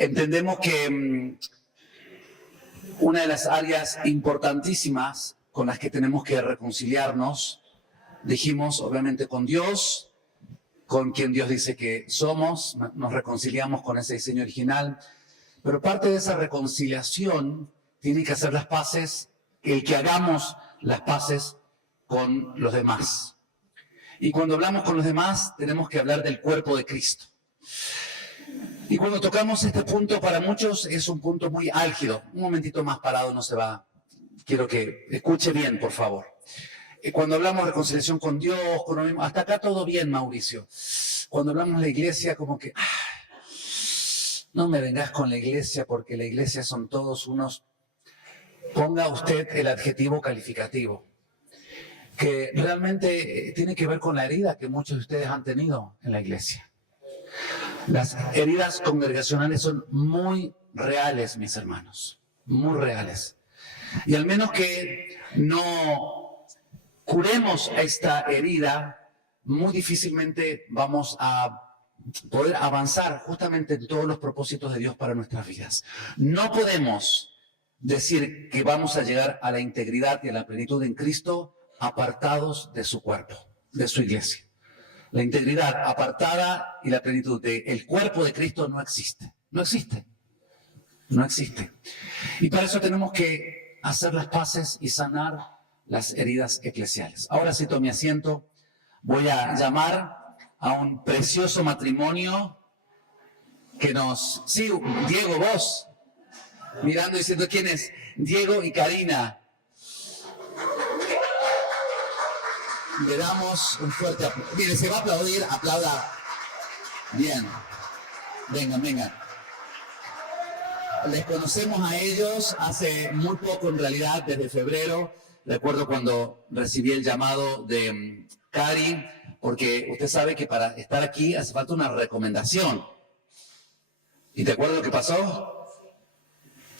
Entendemos que una de las áreas importantísimas con las que tenemos que reconciliarnos, dijimos obviamente con Dios, con quien Dios dice que somos, nos reconciliamos con ese diseño original, pero parte de esa reconciliación tiene que hacer las paces, el que hagamos las paces con los demás. Y cuando hablamos con los demás, tenemos que hablar del cuerpo de Cristo. Y cuando tocamos este punto, para muchos es un punto muy álgido. Un momentito más parado no se va. Quiero que escuche bien, por favor. Cuando hablamos de reconciliación con Dios, hasta acá todo bien, Mauricio. Cuando hablamos de la iglesia, como que, no me vengas con la iglesia porque la iglesia son todos unos... Ponga usted el adjetivo calificativo, que realmente tiene que ver con la herida que muchos de ustedes han tenido en la iglesia. Las heridas congregacionales son muy reales, mis hermanos, muy reales. Y al menos que no curemos esta herida, muy difícilmente vamos a poder avanzar justamente en todos los propósitos de Dios para nuestras vidas. No podemos decir que vamos a llegar a la integridad y a la plenitud en Cristo apartados de su cuerpo, de su iglesia. La integridad apartada y la plenitud del cuerpo de Cristo no existe. No existe. No existe. Y para eso tenemos que hacer las paces y sanar las heridas eclesiales. Ahora sí, tome asiento. Voy a llamar a un precioso matrimonio que nos... Sí, Diego, vos. Mirando y diciendo quién es. Diego y Karina. Le damos un fuerte aplauso. Mire, se va a aplaudir, aplauda. Bien. Vengan, vengan. Les conocemos a ellos hace muy poco, en realidad, desde febrero. Recuerdo cuando recibí el llamado de Cari, porque usted sabe que para estar aquí hace falta una recomendación. ¿Y te acuerdas lo que pasó?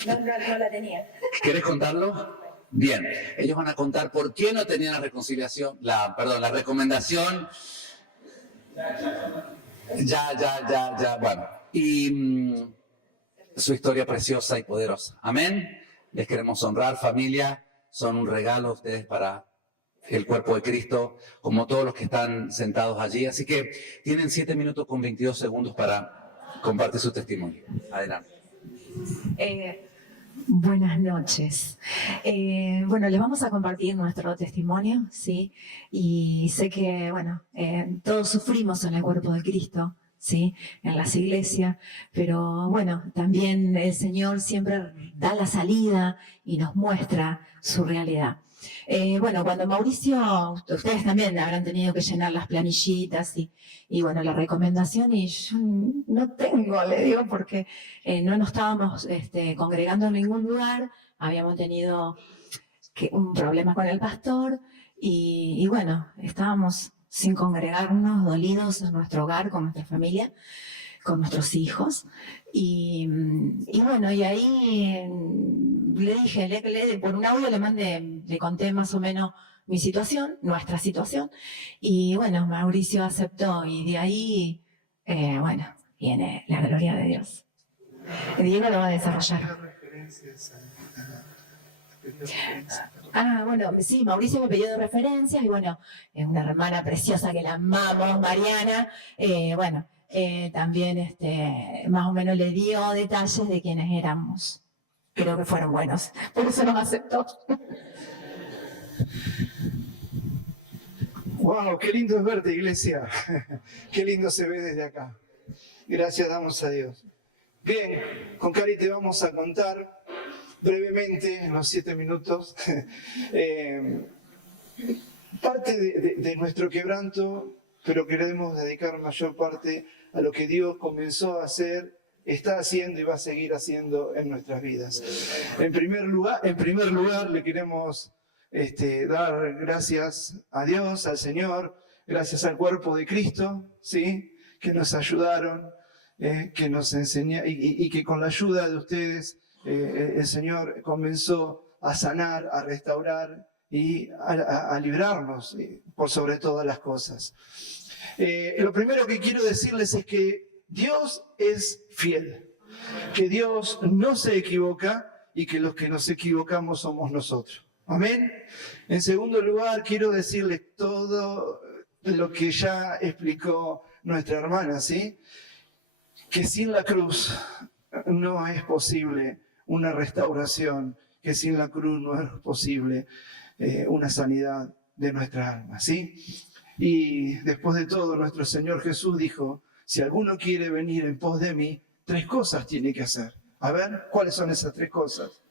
No la tenía. ¿Querés contarlo? Bien, ellos van a contar por qué no tenían la reconciliación, la recomendación. Bueno, y su historia preciosa y poderosa. Amén. Les queremos honrar, familia. Son un regalo ustedes para el cuerpo de Cristo, como todos los que están sentados allí. Así que tienen 7 minutos con 22 segundos para compartir su testimonio. Adelante. Buenas noches. Bueno, les vamos a compartir nuestro testimonio, ¿sí? Y sé que, bueno, todos sufrimos en el cuerpo de Cristo, ¿sí? En las iglesias, pero bueno, también el Señor siempre da la salida y nos muestra su realidad. Bueno, cuando Mauricio, ustedes también habrán tenido que llenar las planillitas y bueno, la recomendación, y yo no tengo, le digo, porque no nos estábamos congregando en ningún lugar, habíamos tenido un problema con el pastor y bueno, estábamos sin congregarnos, dolidos en nuestro hogar, con nuestra familia, con nuestros hijos. Y bueno, y ahí le dije, por un audio le conté más o menos mi situación, nuestra situación, y bueno, Mauricio aceptó, y de ahí, bueno, viene la gloria de Dios. Diego lo va a desarrollar. Bueno, sí, Mauricio me pidió 2 referencias, y bueno, es una hermana preciosa que la amamos, Mariana, bueno, también más o menos le dio detalles de quiénes éramos. Creo que fueron buenos, por eso nos aceptó. ¡Wow! ¡Qué lindo es verte, iglesia! ¡Qué lindo se ve desde acá! Gracias damos a Dios. Bien, con Cari te vamos a contar brevemente, en los 7 minutos, parte de nuestro quebranto, pero queremos dedicar mayor parte a lo que Dios comenzó a hacer, está haciendo y va a seguir haciendo en nuestras vidas. En primer lugar le queremos dar gracias a Dios, al Señor, gracias al cuerpo de Cristo, ¿sí? Que nos ayudaron, que nos enseñaron, y que con la ayuda de ustedes el Señor comenzó a sanar, a restaurar y a librarnos por sobre todas las cosas. Lo primero que quiero decirles es que Dios es fiel. que Dios no se equivoca y que los que nos equivocamos somos nosotros. Amén. En segundo lugar, quiero decirles todo lo que ya explicó nuestra hermana, ¿sí? Que sin la cruz no es posible una restauración, que sin la cruz no es posible una sanidad de nuestras almas, ¿sí? Y después de todo, nuestro Señor Jesús dijo, si alguno quiere venir en pos de mí, 3 cosas tiene que hacer. A ver, ¿cuáles son esas 3 cosas?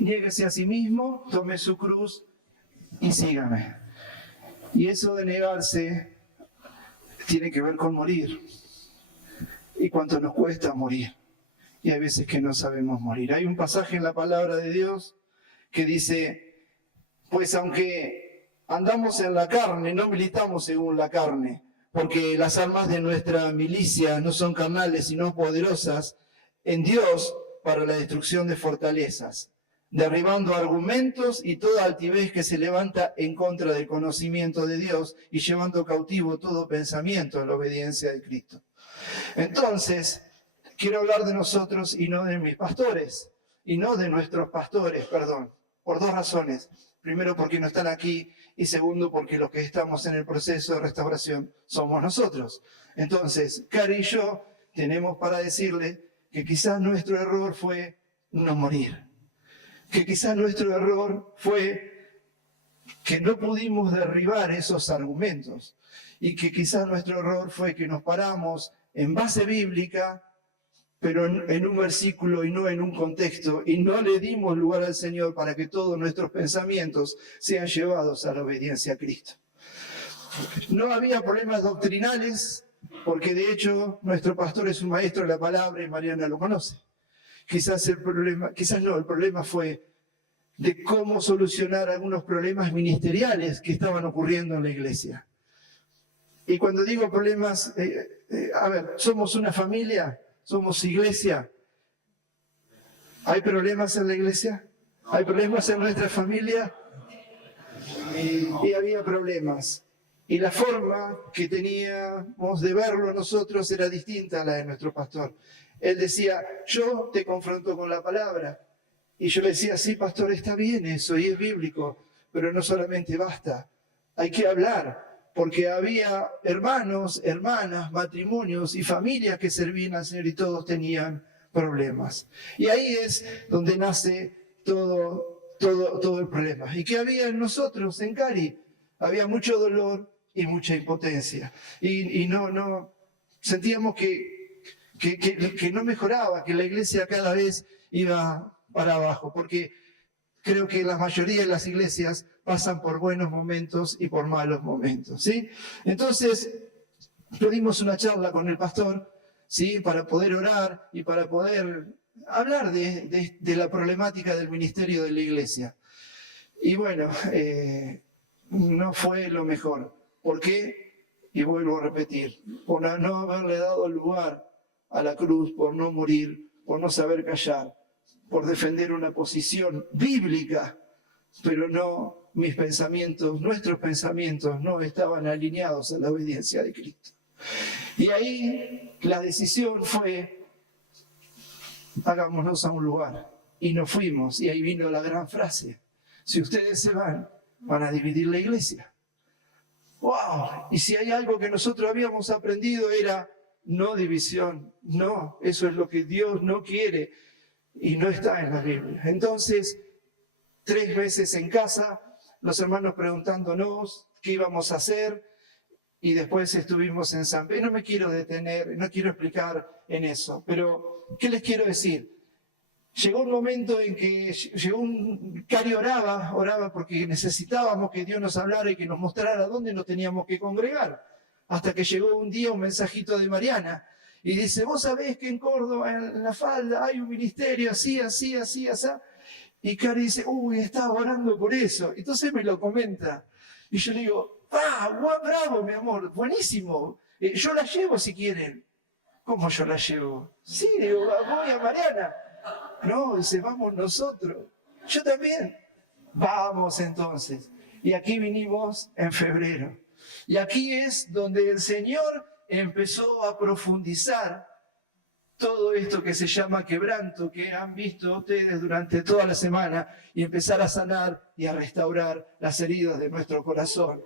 Niéguese a sí mismo, tome su cruz y sígame. Y eso de negarse tiene que ver con morir. Y cuánto nos cuesta morir. Y hay veces que no sabemos morir. Hay un pasaje en la palabra de Dios que dice, pues aunque andamos en la carne, no militamos según la carne, porque las armas de nuestra milicia no son carnales, sino poderosas en Dios para la destrucción de fortalezas, derribando argumentos y toda altivez que se levanta en contra del conocimiento de Dios y llevando cautivo todo pensamiento a la obediencia de Cristo. Entonces, quiero hablar de nosotros y no de mis pastores, y no de nuestros pastores, perdón, por 2 razones. Primero, porque no están aquí, y segundo, porque los que estamos en el proceso de restauración somos nosotros. Entonces, Cari y yo tenemos para decirle que quizás nuestro error fue no morir, que quizás nuestro error fue que no pudimos derribar esos argumentos, y que quizás nuestro error fue que nos paramos en base bíblica, pero en un versículo y no en un contexto, y no le dimos lugar al Señor para que todos nuestros pensamientos sean llevados a la obediencia a Cristo. No había problemas doctrinales, porque de hecho nuestro pastor es un maestro de la palabra y Mariana lo conoce. Quizás no, el problema fue de cómo solucionar algunos problemas ministeriales que estaban ocurriendo en la iglesia. Y cuando digo problemas, a ver, somos una familia, somos iglesia. ¿Hay problemas en la iglesia? ¿Hay problemas en nuestra familia? Y había problemas. Y la forma que teníamos de verlo nosotros era distinta a la de nuestro pastor. Él decía, yo te confronto con la palabra. Y yo le decía, sí, pastor, está bien eso, y es bíblico, pero no solamente basta. Hay que hablar. Porque había hermanos, hermanas, matrimonios y familias que servían al Señor y todos tenían problemas. Y ahí es donde nace todo el problema. ¿Y qué había en nosotros, en Cari? Había mucho dolor y mucha impotencia. Y no sentíamos que no mejoraba, que la iglesia cada vez iba para abajo. Porque creo que la mayoría de las iglesias pasan por buenos momentos y por malos momentos, ¿sí? Entonces, pedimos una charla con el pastor, ¿sí? Para poder orar y para poder hablar de la problemática del ministerio de la iglesia. Y bueno, no fue lo mejor. ¿Por qué? Y vuelvo a repetir, por no haberle dado lugar a la cruz, por no morir, por no saber callar, por defender una posición bíblica, pero no mis pensamientos, nuestros pensamientos no estaban alineados a la obediencia de Cristo. Y ahí la decisión fue, hagámonos a un lugar. Y nos fuimos, y ahí vino la gran frase, si ustedes se van a dividir la iglesia. ¡Wow! Y si hay algo que nosotros habíamos aprendido era no división, no, eso es lo que Dios no quiere. Y no está en la Biblia. Entonces, 3 veces en casa, los hermanos preguntándonos qué íbamos a hacer, y después estuvimos en San Pedro. No me quiero detener, no quiero explicar en eso, pero ¿qué les quiero decir? Llegó un momento en que Cari oraba porque necesitábamos que Dios nos hablara y que nos mostrara dónde nos teníamos que congregar. Hasta que llegó un día un mensajito de Mariana, y dice, vos sabés que en Córdoba, en La Falda, hay un ministerio así. Y Cari dice, estaba orando por eso. Entonces me lo comenta. Y yo le digo, bravo, mi amor, buenísimo. Yo la llevo si quieren. ¿Cómo yo la llevo? Sí, digo, voy a Mariana. No, dice, vamos nosotros. Yo también. Vamos entonces. Y aquí vinimos en febrero. Y aquí es donde el Señor empezó a profundizar todo esto que se llama quebranto, que han visto ustedes durante toda la semana, y empezar a sanar y a restaurar las heridas de nuestro corazón.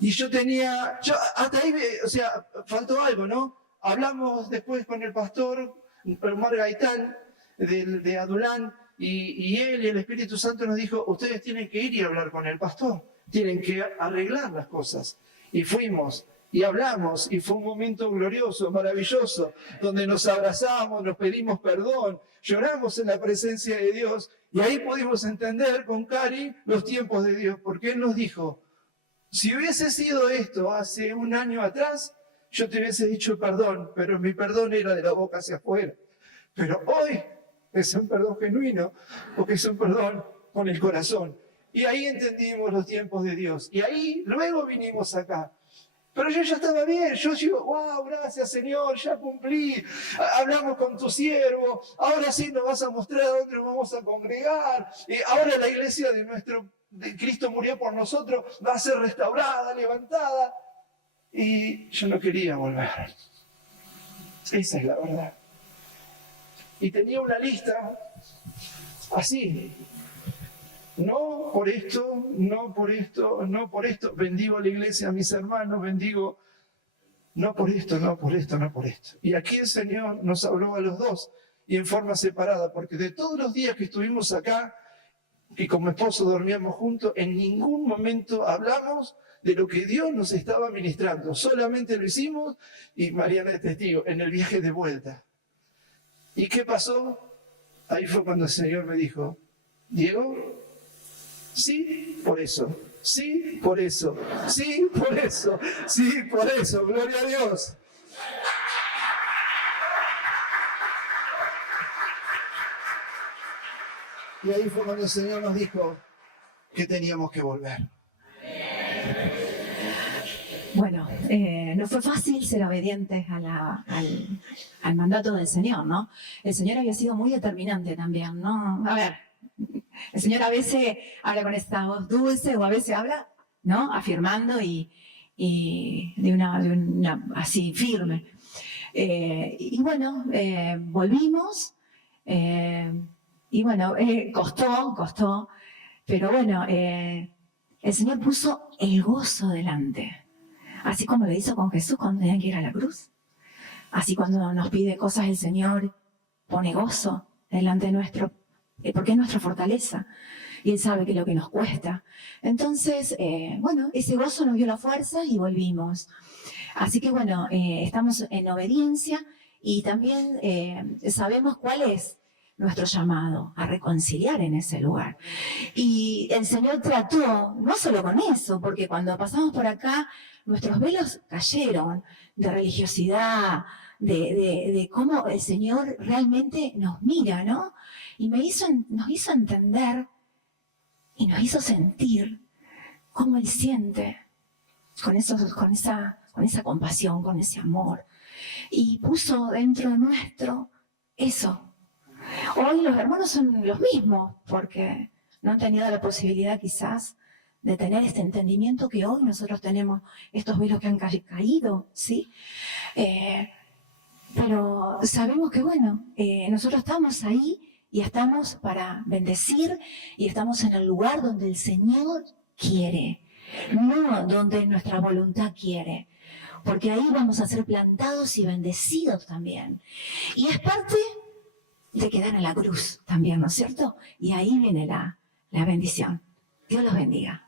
Y yo hasta ahí, o sea, faltó algo, ¿no? Hablamos después con el pastor Omar Gaitán de Adulán, y él y el Espíritu Santo nos dijo, ustedes tienen que ir y hablar con el pastor, tienen que arreglar las cosas. Y fuimos y hablamos, y fue un momento glorioso, maravilloso, donde nos abrazamos, nos pedimos perdón, lloramos en la presencia de Dios, y ahí pudimos entender con Cari los tiempos de Dios, porque Él nos dijo, si hubiese sido esto hace un año atrás, yo te hubiese dicho perdón, pero mi perdón era de la boca hacia afuera. Pero hoy es un perdón genuino, porque es un perdón con el corazón. Y ahí entendimos los tiempos de Dios. Y ahí luego vinimos acá. Pero yo ya estaba bien, yo digo, wow, gracias Señor, ya cumplí, hablamos con tu siervo, ahora sí nos vas a mostrar a dónde nos vamos a congregar, y ahora la iglesia de Cristo murió por nosotros, va a ser restaurada, levantada, y yo no quería volver. Esa es la verdad. Y tenía una lista así. No por esto, no por esto, no por esto. Bendigo a la iglesia, a mis hermanos, bendigo. No por esto, no por esto, no por esto. Y aquí el Señor nos habló a los dos y en forma separada, porque de todos los días que estuvimos acá y como esposo dormíamos juntos, en ningún momento hablamos de lo que Dios nos estaba ministrando. Solamente lo hicimos, y Mariana es testigo, en el viaje de vuelta. ¿Y qué pasó? Ahí fue cuando el Señor me dijo, Diego, sí, por eso, sí, por eso, sí, por eso, sí, por eso, gloria a Dios. Y ahí fue cuando el Señor nos dijo que teníamos que volver. Bueno, no fue fácil ser obedientes al mandato del Señor, ¿no? El Señor había sido muy determinante también, ¿no? A ver, el Señor a veces habla con esta voz dulce o a veces habla, ¿no? Afirmando y de una así firme. Y bueno, volvimos y bueno, costó, pero bueno, el Señor puso el gozo delante. Así como lo hizo con Jesús cuando tenía que ir a la cruz. Así cuando nos pide cosas el Señor pone gozo delante nuestro, porque es nuestra fortaleza. Y Él sabe que es lo que nos cuesta. Entonces, bueno, ese gozo nos dio la fuerza y volvimos. Así que bueno, estamos en obediencia y también sabemos cuál es nuestro llamado, a reconciliar en ese lugar. Y el Señor trató, no solo con eso, porque cuando pasamos por acá, nuestros velos cayeron de religiosidad, de cómo el Señor realmente nos mira, ¿no? Y nos hizo entender y nos hizo sentir cómo Él siente con esa compasión, con ese amor. Y puso dentro nuestro eso. Hoy los hermanos son los mismos, porque no han tenido la posibilidad quizás de tener este entendimiento que hoy nosotros tenemos, estos velos que han caído, ¿sí? Pero sabemos que, bueno, nosotros estamos ahí y estamos para bendecir y estamos en el lugar donde el Señor quiere, no donde nuestra voluntad quiere. Porque ahí vamos a ser plantados y bendecidos también. Y es parte de quedar en la cruz también, ¿no es cierto? Y ahí viene la bendición. Dios los bendiga.